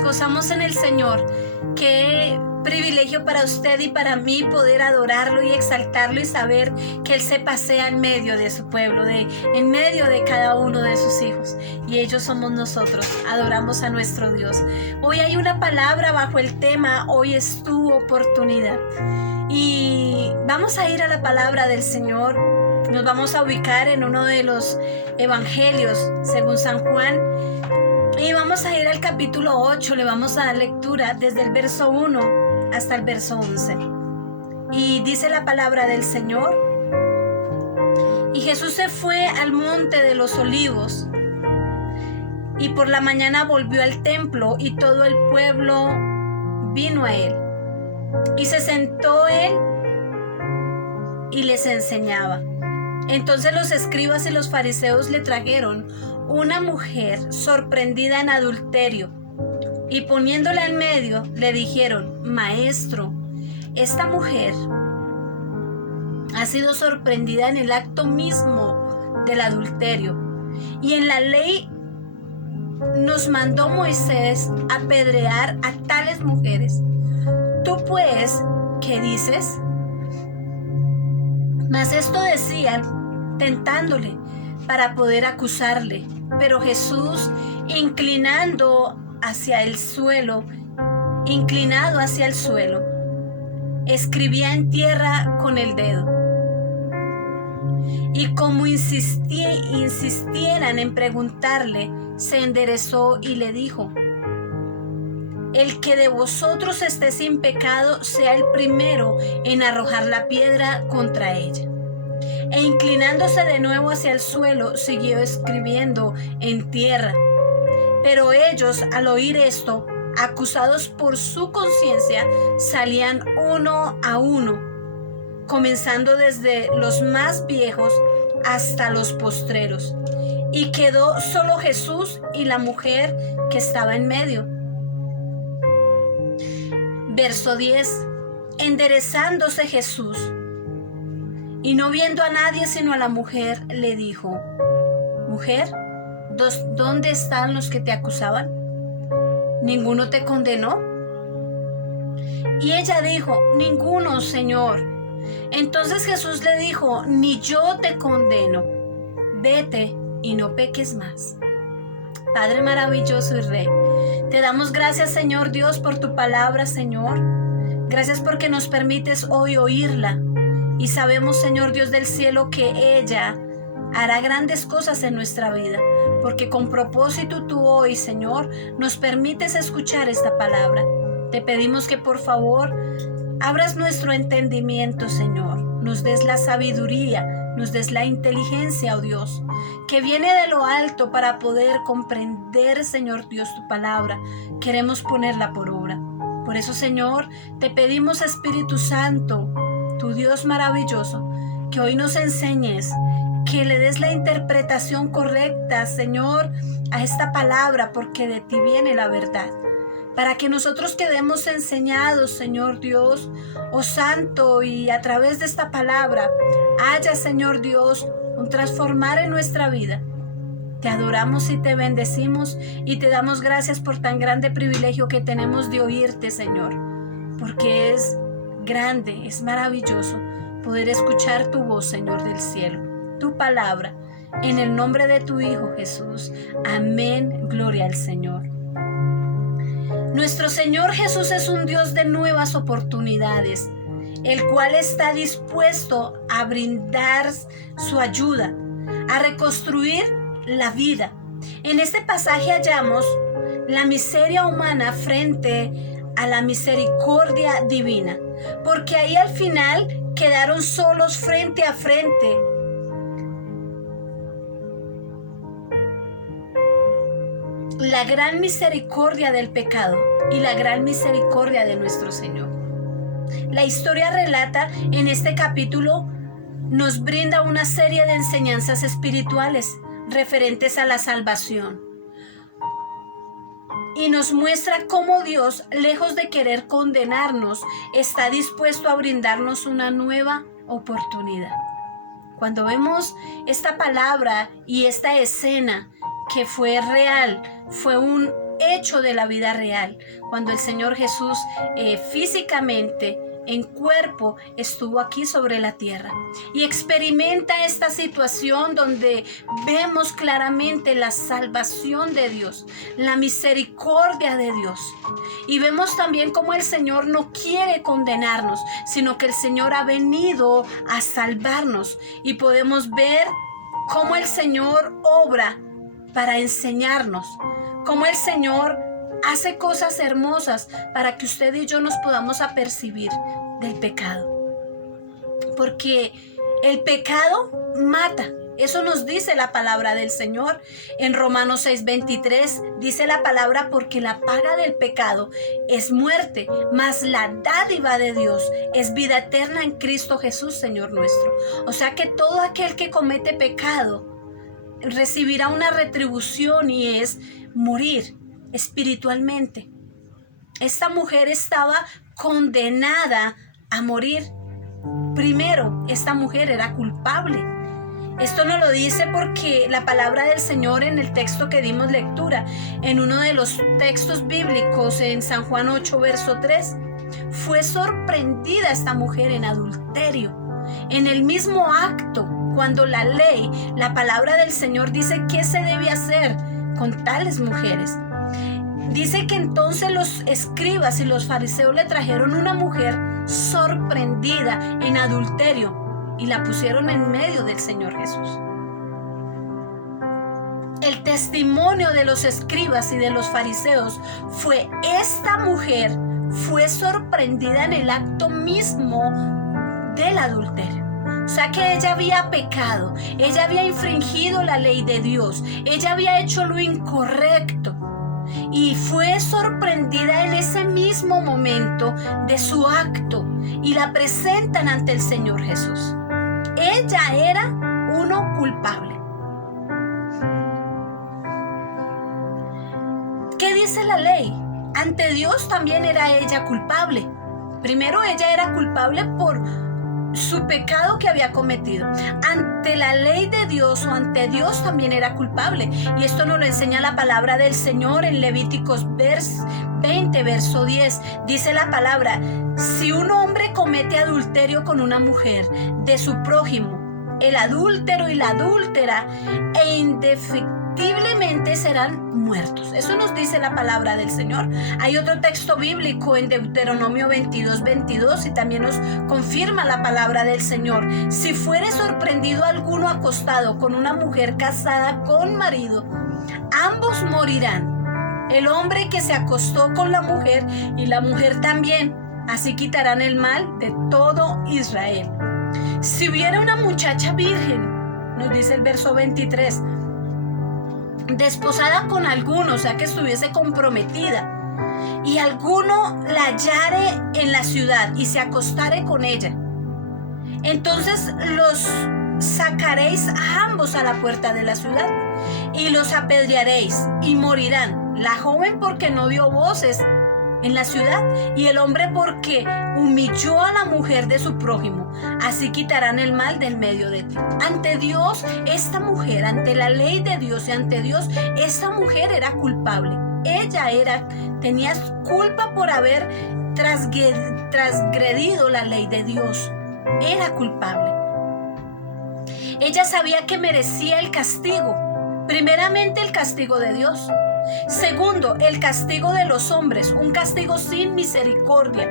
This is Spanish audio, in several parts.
nos gozamos en el Señor. Qué privilegio para usted y para mí poder adorarlo y exaltarlo y saber que Él se pasea en medio de su pueblo, en medio de cada uno de sus hijos. Y ellos somos nosotros. Adoramos a nuestro Dios. Hoy hay una palabra bajo el tema: hoy es tu oportunidad. Y vamos a ir a la palabra del Señor. Nos vamos a ubicar en uno de los evangelios según San Juan. Y vamos a ir al capítulo 8, le vamos a dar lectura desde el verso 1 hasta el verso 11. Y dice la palabra del Señor: y Jesús se fue al monte de los olivos, y por la mañana volvió al templo, y todo el pueblo vino a él. Y se sentó él y les enseñaba. Entonces los escribas y los fariseos le trajeron una mujer sorprendida en adulterio, y poniéndola en medio le dijeron: Maestro, esta mujer ha sido sorprendida en el acto mismo del adulterio, y en la ley nos mandó Moisés apedrear a tales mujeres. ¿Tú pues qué dices? Mas esto decían tentándole para poder acusarle. Pero Jesús, inclinado hacia el suelo, escribía en tierra con el dedo. Y como insistieran en preguntarle, se enderezó y le dijo: el que de vosotros esté sin pecado, sea el primero en arrojar la piedra contra ella. E inclinándose de nuevo hacia el suelo, siguió escribiendo en tierra. Pero ellos, al oír esto, acusados por su conciencia, salían uno a uno, comenzando desde los más viejos hasta los postreros. Y quedó solo Jesús y la mujer que estaba en medio. Verso 10. Enderezándose Jesús, y no viendo a nadie sino a la mujer, le dijo: Mujer, ¿dónde están los que te acusaban? ¿Ninguno te condenó? Y ella dijo: Ninguno, Señor. Entonces Jesús le dijo: Ni yo te condeno. Vete y no peques más. Padre maravilloso y Rey, te damos gracias, Señor Dios, por tu palabra, Señor. Gracias porque nos permites hoy oírla. Y sabemos, Señor Dios del cielo, que ella hará grandes cosas en nuestra vida, porque con propósito tú hoy, Señor, nos permites escuchar esta palabra. Te pedimos que por favor abras nuestro entendimiento, Señor, nos des la sabiduría, nos des la inteligencia, oh Dios, que viene de lo alto para poder comprender, Señor Dios, tu palabra. Queremos ponerla por obra. Por eso, Señor, te pedimos, Espíritu Santo, tu Dios maravilloso, que hoy nos enseñes, que le des la interpretación correcta, Señor, a esta palabra, porque de ti viene la verdad. Para que nosotros quedemos enseñados, Señor Dios, oh Santo, y a través de esta palabra haya, Señor Dios, un transformar en nuestra vida. Te adoramos y te bendecimos y te damos gracias por tan grande privilegio que tenemos de oírte, Señor, porque es grande, es maravilloso poder escuchar tu voz, Señor del cielo, tu palabra, en el nombre de tu Hijo Jesús. Amén, gloria al Señor. Nuestro Señor Jesús es un Dios de nuevas oportunidades, el cual está dispuesto a brindar su ayuda, a reconstruir la vida. En este pasaje hallamos la miseria humana frente a la misericordia divina, porque ahí al final quedaron solos frente a frente. La gran misericordia del pecado y la gran misericordia de nuestro Señor. La historia relata en este capítulo, nos brinda una serie de enseñanzas espirituales referentes a la salvación. Y nos muestra cómo Dios, lejos de querer condenarnos, está dispuesto a brindarnos una nueva oportunidad. Cuando vemos esta palabra y esta escena que fue real, fue un hecho de la vida real, cuando el Señor Jesús físicamente, en cuerpo, estuvo aquí sobre la tierra y experimenta esta situación donde vemos claramente la salvación de Dios, la misericordia de Dios, y vemos también cómo el Señor no quiere condenarnos, sino que el Señor ha venido a salvarnos, y podemos ver cómo el Señor obra para enseñarnos, cómo el Señor hace cosas hermosas para que usted y yo nos podamos apercibir del pecado. Porque el pecado mata. Eso nos dice la palabra del Señor. En Romanos 6:23 dice la palabra: porque la paga del pecado es muerte, mas la dádiva de Dios es vida eterna en Cristo Jesús, Señor nuestro. O sea que todo aquel que comete pecado recibirá una retribución, y es morir espiritualmente. Esta mujer estaba condenada a morir. Primero, esta mujer era culpable. Esto nos lo dice porque la palabra del Señor, en el texto que dimos lectura, en uno de los textos bíblicos, en San Juan 8, verso 3, fue sorprendida esta mujer en adulterio, en el mismo acto, cuando la ley, la palabra del Señor dice qué se debe hacer con tales mujeres. Dice que entonces los escribas y los fariseos le trajeron una mujer sorprendida en adulterio y la pusieron en medio del Señor Jesús. El testimonio de los escribas y de los fariseos fue: esta mujer fue sorprendida en el acto mismo del adulterio. O sea que ella había pecado, ella había infringido la ley de Dios, ella había hecho lo incorrecto, y fue sorprendida en ese mismo momento de su acto, y la presentan ante el Señor Jesús. Ella era uno culpable. ¿Qué dice la ley? Ante Dios también era ella culpable. Primero, ella era culpable por su pecado que había cometido. Ante la ley de Dios, o ante Dios, también era culpable. Y esto nos lo enseña la palabra del Señor en Levíticos 20, verso 10. Dice la palabra: si un hombre comete adulterio con una mujer de su prójimo, el adúltero y la adúltera indefectiblemente serán muertos. Eso nos dice la palabra del Señor. Hay otro texto bíblico en Deuteronomio 22:22, y también nos confirma la palabra del Señor: si fuere sorprendido alguno acostado con una mujer casada con marido, ambos morirán, el hombre que se acostó con la mujer y la mujer también. Así quitarán el mal de todo Israel. Si hubiera una muchacha virgen, nos dice el verso 23, desposada con alguno, o sea que estuviese comprometida, y alguno la hallare en la ciudad y se acostare con ella, entonces los sacaréis a ambos a la puerta de la ciudad y los apedrearéis, y morirán, la joven porque no dio voces en la ciudad, y el hombre porque humilló a la mujer de su prójimo. Así quitarán el mal del medio de ti. Ante Dios, esta mujer, ante la ley de Dios y ante Dios, esta mujer era culpable. Ella tenía culpa por haber transgredido la ley de Dios. Era culpable. Ella sabía que merecía el castigo. Primeramente, el castigo de Dios. Segundo, el castigo de los hombres, un castigo sin misericordia,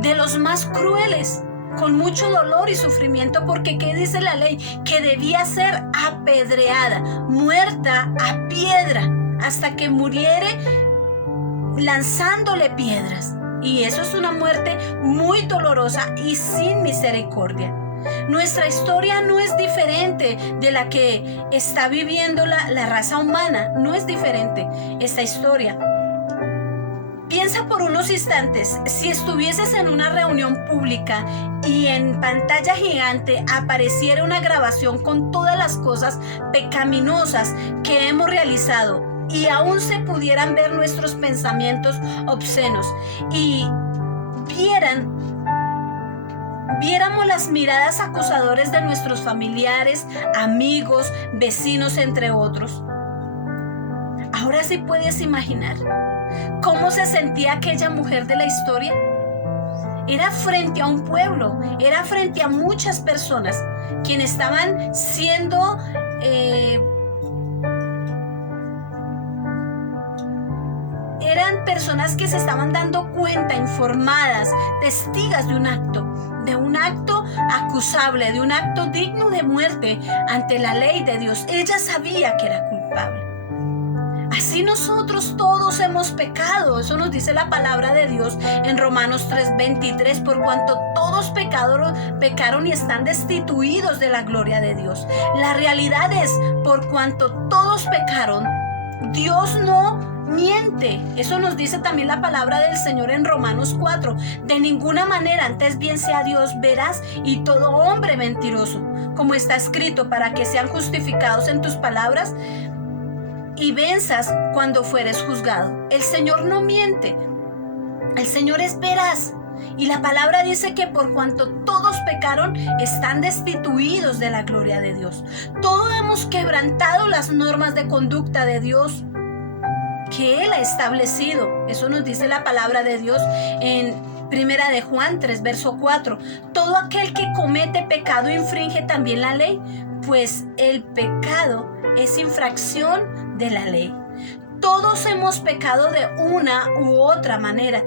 de los más crueles, con mucho dolor y sufrimiento, porque ¿qué dice la ley? Que debía ser apedreada, muerta a piedra, hasta que muriere lanzándole piedras. Y eso es una muerte muy dolorosa y sin misericordia. Nuestra historia no es diferente de la que está viviendo la raza humana. No es diferente esta historia. Piensa por unos instantes, si estuvieses en una reunión pública y en pantalla gigante apareciera una grabación con todas las cosas pecaminosas que hemos realizado, y aún se pudieran ver nuestros pensamientos obscenos, y viéramos las miradas acusadores de nuestros familiares, amigos, vecinos, entre otros. Ahora sí puedes imaginar cómo se sentía aquella mujer de la historia. Era frente a un pueblo, era frente a muchas personas quienes estaban siendo eran personas que se estaban dando cuenta, informadas, testigas de un acto acusable, de un acto digno de muerte ante la ley de Dios. Ella sabía que era culpable. Así nosotros todos hemos pecado. Eso nos dice la palabra de Dios en Romanos 3:23, por cuanto todos pecaron y están destituidos de la gloria de Dios. La realidad es, por cuanto todos pecaron, Dios no miente. Eso nos dice también la palabra del Señor en Romanos 4. De ninguna manera, antes bien sea Dios veraz y todo hombre mentiroso, como está escrito, para que sean justificados en tus palabras y venzas cuando fueres juzgado. El Señor no miente, el Señor es veraz. Y la palabra dice que por cuanto todos pecaron, están destituidos de la gloria de Dios. Todos hemos quebrantado las normas de conducta de Dios que Él ha establecido. Eso nos dice la palabra de Dios en Primera de Juan 3, verso 4. Todo aquel que comete pecado infringe también la ley, pues el pecado es infracción de la ley. Todos hemos pecado de una u otra manera.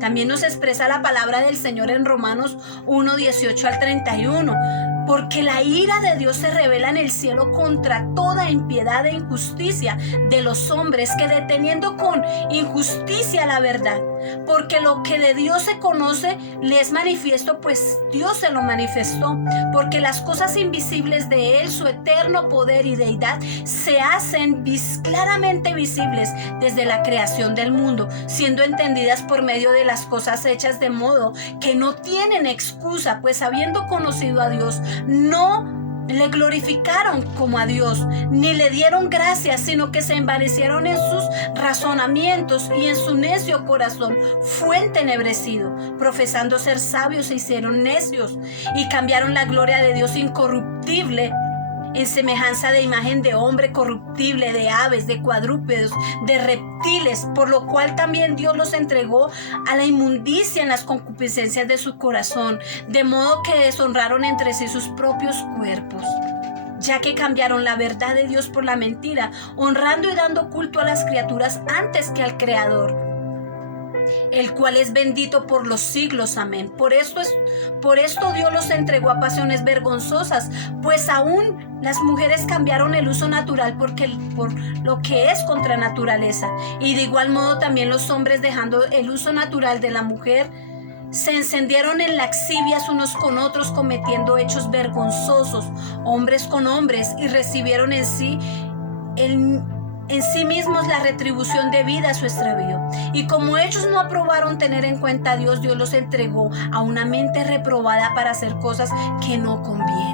También nos expresa la palabra del Señor en Romanos 1, 18 al 31. Porque la ira de Dios se revela en el cielo contra toda impiedad e injusticia de los hombres que deteniendo con injusticia la verdad. Porque lo que de Dios se conoce le es manifiesto, pues Dios se lo manifestó. Porque las cosas invisibles de Él, su eterno poder y deidad, se hacen claramente visibles desde la creación del mundo, siendo entendidas por medio de las cosas hechas, de modo que no tienen excusa, pues habiendo conocido a Dios, no le glorificaron como a Dios, ni le dieron gracias, sino que se envanecieron en sus razonamientos y en su necio corazón fue entenebrecido. Profesando ser sabios se hicieron necios y cambiaron la gloria de Dios incorruptible en semejanza de imagen de hombre corruptible, de aves, de cuadrúpedos, de reptiles, por lo cual también Dios los entregó a la inmundicia en las concupiscencias de su corazón, de modo que deshonraron entre sí sus propios cuerpos, ya que cambiaron la verdad de Dios por la mentira, honrando y dando culto a las criaturas antes que al Creador, el cual es bendito por los siglos. Amén. Por esto Dios los entregó a pasiones vergonzosas, pues aún las mujeres cambiaron el uso natural por lo que es contra naturaleza. Y de igual modo también los hombres, dejando el uso natural de la mujer, se encendieron en lascivias unos con otros, cometiendo hechos vergonzosos, hombres con hombres, y recibieron en sí mismos la retribución debida a su extravío. Y como ellos no aprobaron tener en cuenta a Dios, Dios los entregó a una mente reprobada para hacer cosas que no convienen.